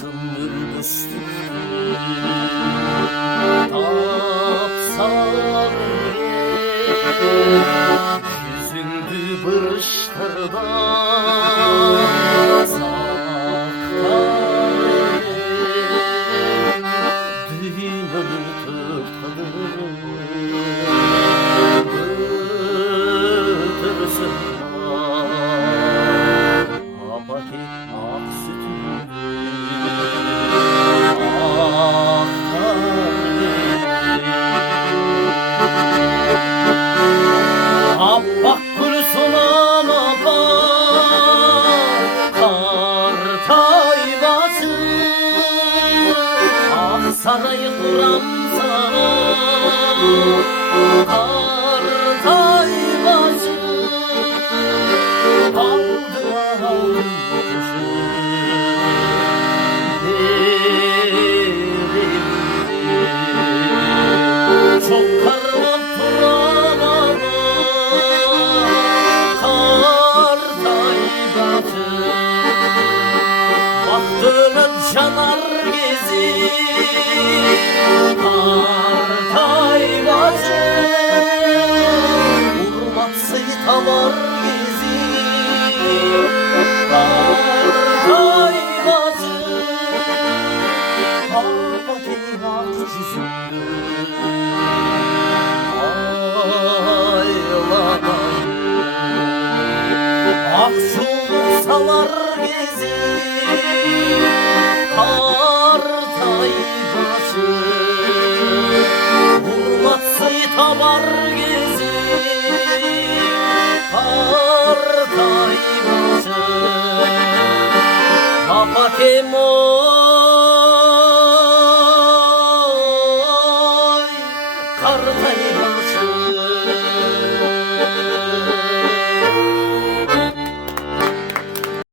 sümbül büstü tapsar yüzündü bırıştırdan saklar düğününü tırtırsın apati ak sütünü Abbak kurusun anapa Kartay bası Ah sarayı kuram sana Kartay bası Aldı kuşu Çok karman turamam Kartay batı Baktığını canar gezi Kartay batı Urmatsı tamar gezi Kartay batı Apati ak yüzündü Akşuluk salar gezi Kartay başı Hurmatsı tabar gezi Kartay başı Papatemoy Kartay başı